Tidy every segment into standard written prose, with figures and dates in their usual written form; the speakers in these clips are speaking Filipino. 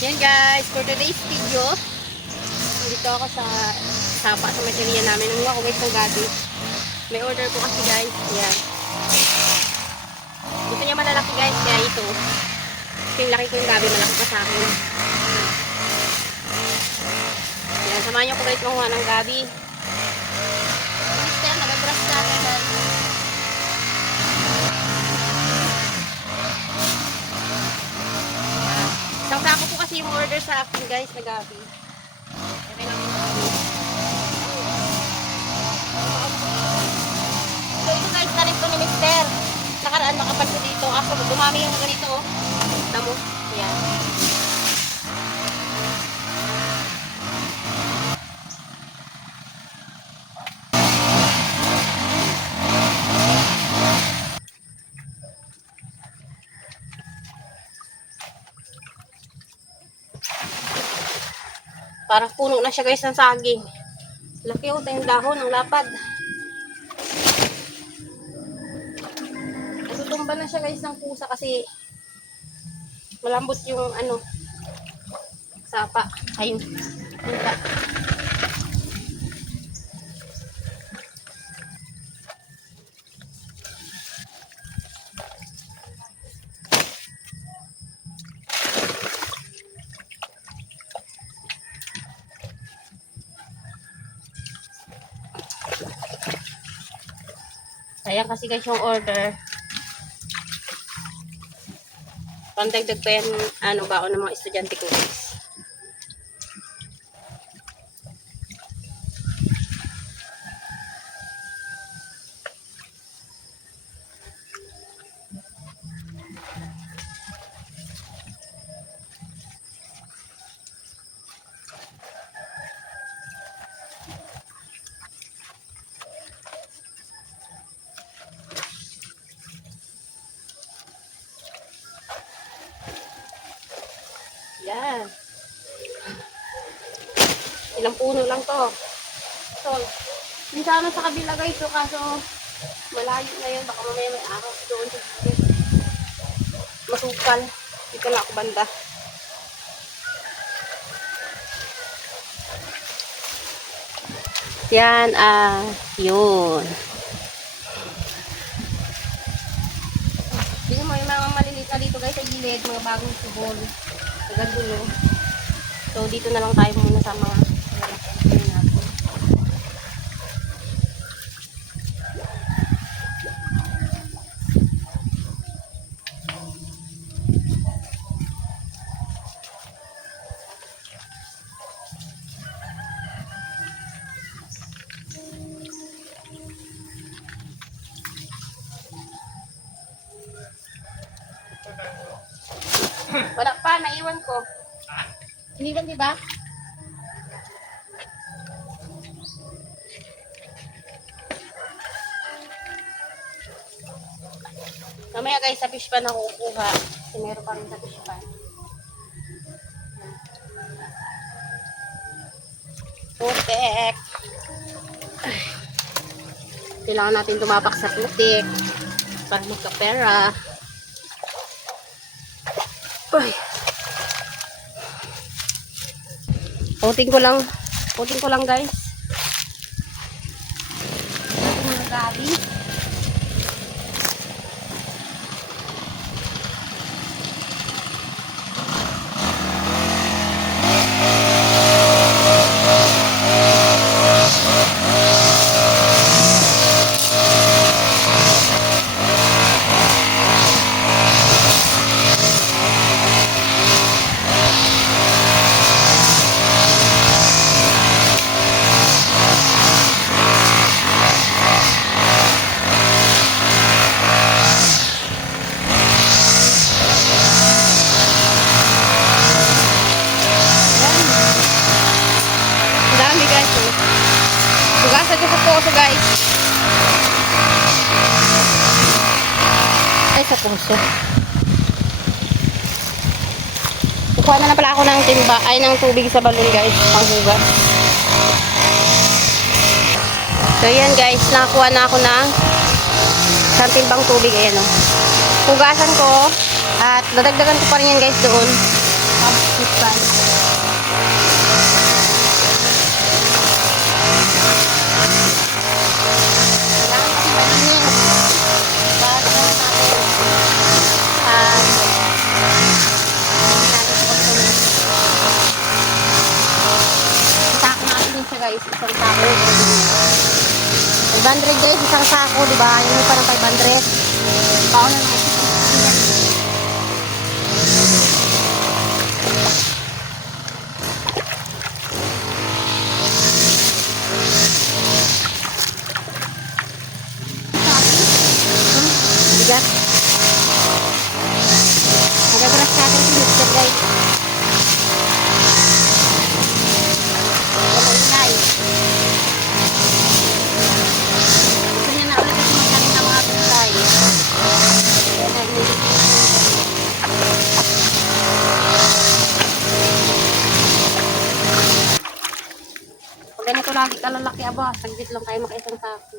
Yan guys, for today's video, dito ako sa sapa sa materiya namin. Nunga ko guys ng gabi. May order ko kasi guys. Yan. Gusto niya malalaki guys, kaya ito. Yung laki ko yung gabi, malaki pa sa akin. Yan, samahan niyo ko guys makuha ng gabi. Gusto yan, nag-brush sa akin guys. Isang sako po kasi yung order sa akin guys na gabi. Kaya lang yung gabi. So ito guys, narin ko ni Mister. Nakaraan makapanso dito. Ako dumami yung ganito oh. Tamo. Yan. Parang puno na siya guys ng saging. Laki oh, tayong dahon ng lapad. Natutumba na siya guys ng pusa kasi malambot yung ano sapa. Ayun. Punta. Ayan kasi guys yung order. Pandagdag pa yan, ano, baon ng mga estudyante ko guys. Yan. Ilang puno lang to. So, hindi sana sa kabila guys. So, kaso malayo na yun. Baka mamaya may araw doon sa gilid. Masukal. Dito na ako banda. Yan, yun. Hindi mo yung mga maliliit na dito guys sa gilid. Mga bagong subol. Agad dulo. So, dito na lang tayo muna sa mga natin. Wala pa, naiwan ko. Hindi lang, di ba? Mamaya guys, sa fish pan ako kukuha. Kasi meron pa rin sa fish pan. Putik. Kailangan natin tumapak sa putik para magkapera. Ay. Puting ko lang guys. Ito mga gabi. Bugasan ko sa puso guys. Ay sa puso. Kukuha na pala ako ng timba. Ay ng tubig sa balon guys. Panghugas. So yan guys. Nakakuha na ako ng isang timbang tubig. Ayan o. Hugasan ko. At dadagdagan ko pa rin yan guys doon. Pan. guys, isang sako. 500 guys, isang sako, di ba? Yun yung parang 500. Baon na naman. Bigat. Magagras natin si Mr. guys. Wala inay. Gusto niya na ulit kasi magaling na mga gulay. Pag ganito lagi kalalaki aba, saglit lang kayo makaisang sako.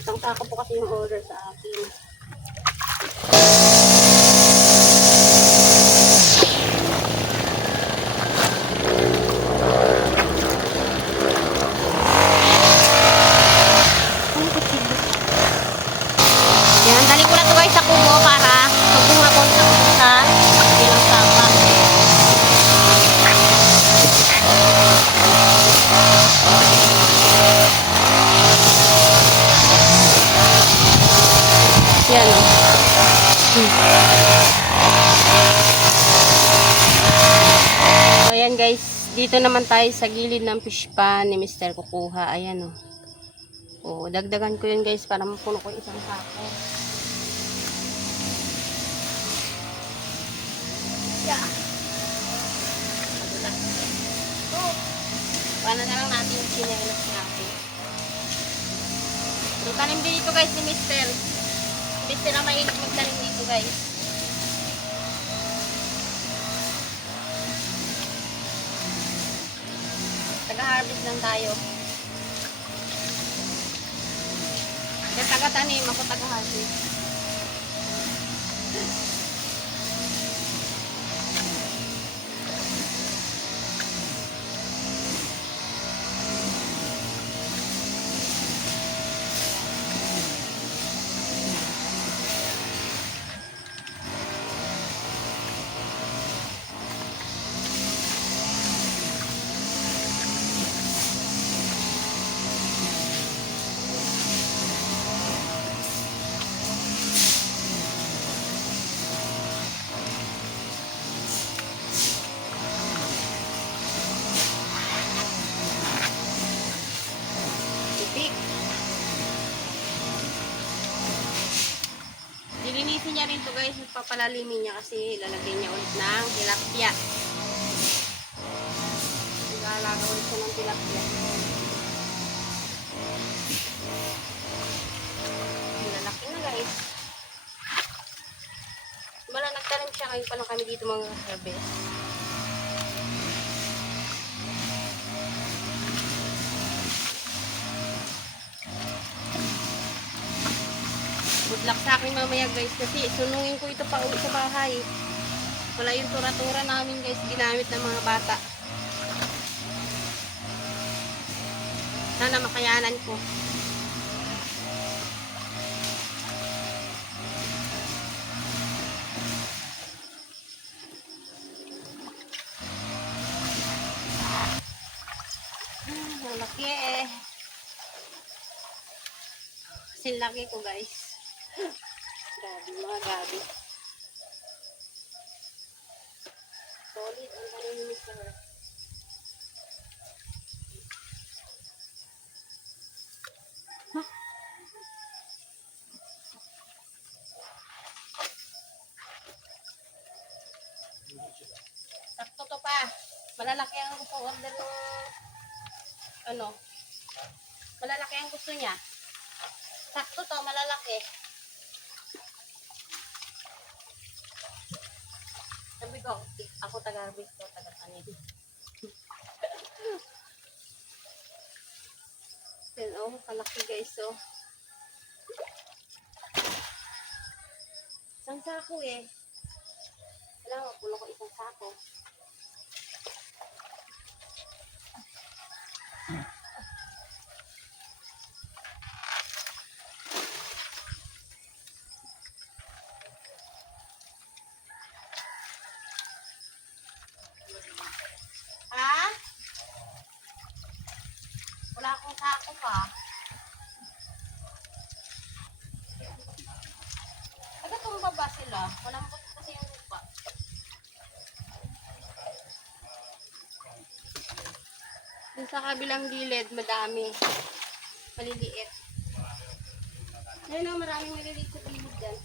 Isang sako po kasi yung order sa akin. Yan, dali ko na ito guys sa kubo para magbunga ko sa ilang sapa. Yan o. So ayan guys, dito naman tayo sa gilid ng fish pan ni Mr. Kukuha. Ayan o. O, dagdagan ko yun guys para mapuno ko isang sako. Yeah. Oh. Paano na lang natin yung chinelas natin. Yung tanim din dito guys ni Mr. Mr. na mahilig magtanim dito guys. Taga-harvest lang tayo. Kaya taga-tanim ako taga-harvest. Dilinisin niya rin to guys, papalalimin niya kasi lalagyan niya ulit ng tilapia. Nag-aalaga ulit siya ng tilapia. Lalaki na guys. Wala nagtanim siya, ngayon pa lang kami dito mga harvest. Good luck sa akin mamaya guys kasi sunungin ko ito pa uwi sa bahay. Wala yung tura-tura namin guys, ginamit ng mga bata. Sana makayanan ko. Malaki eh. Kasi laki ko guys. Gabi, mga gabi. Solid ang galing ni Mr. Huh? Sakto to pa. Malalaki ang gusto order ng ano. Malalaki ang gusto niya. Sakto to, malalaki. Sabi ko, ako taga-harvest ko, taga-tanim. Then, oh, kalaki guys, oh. Isang sako eh. Kailangan pulo ko isang sako. pula. Malambot kasi yung lupa. Yung sa kabilang gilid, madami. Maliliit. Ayun o, maraming maliliit sa gilid dyan.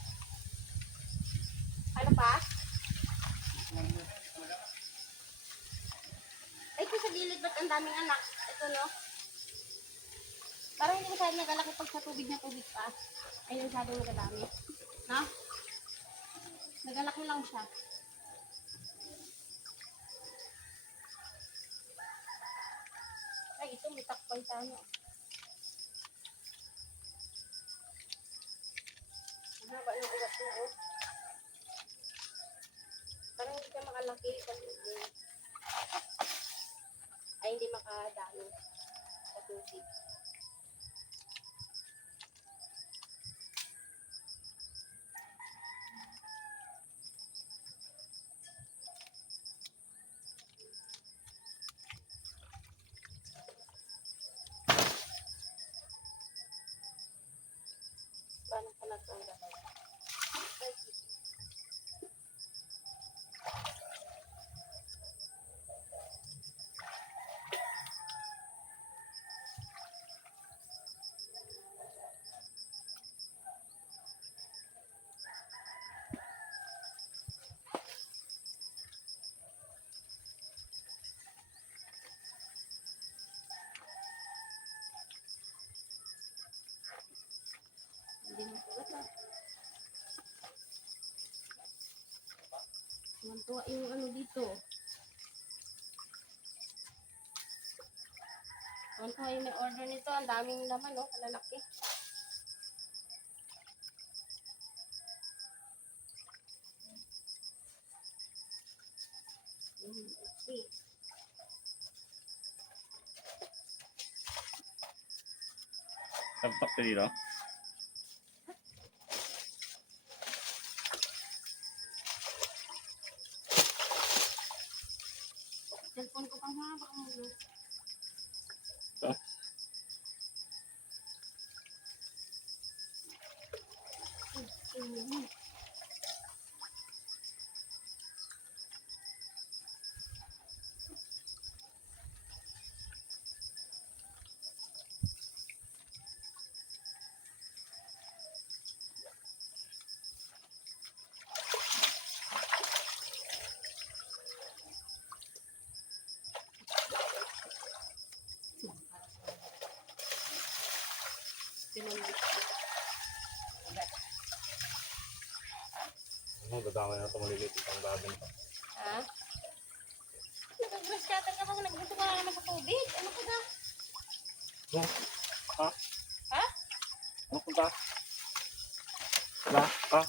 Ano pa? Ay, ito sa gilid, ba't ang daming anak? Ito no? Parang hindi masyadong nagalaki pag sa tubig na tubig pa. Ayun, masyadong nagadami. No? Nagalaki lang siya. Ay, ito, may takpay sa ano. Ang haba ng ugat niya, oh. Parang hindi siya makalaki kasi ay hindi makadami sa tubig. Paano pa nagtanggal? Hindi mo sugat na. Mantuwa yung ano dito. Mantuwa yung may order nito. Ang daming laman, no? Kalalaki. Okay. Tampak ka dito. Cellphone ko pang haba mo. Ito. Ano, dadamay na ito maliliit. Itang gagawin pa. Ha? Nag-brush cutter ka ba? Nagbuto ka na naman sa tubig. Ano ka na? Oh. Ha? Ha? Ano punta? Wala? Ha?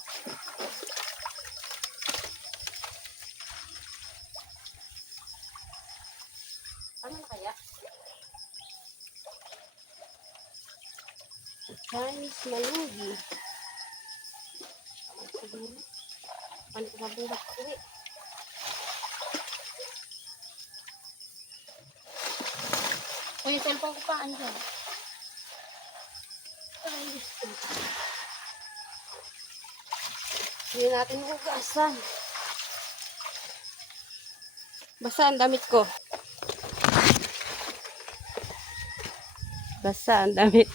Ano na kaya? Chinese malugi. Tama siguro. Ano ko mabuhat ko eh. O yung cellphone ko pa, ano dyan? Ay, gusto. Hindi natin hugasan. Basa ang damit ko. Basa ang damit.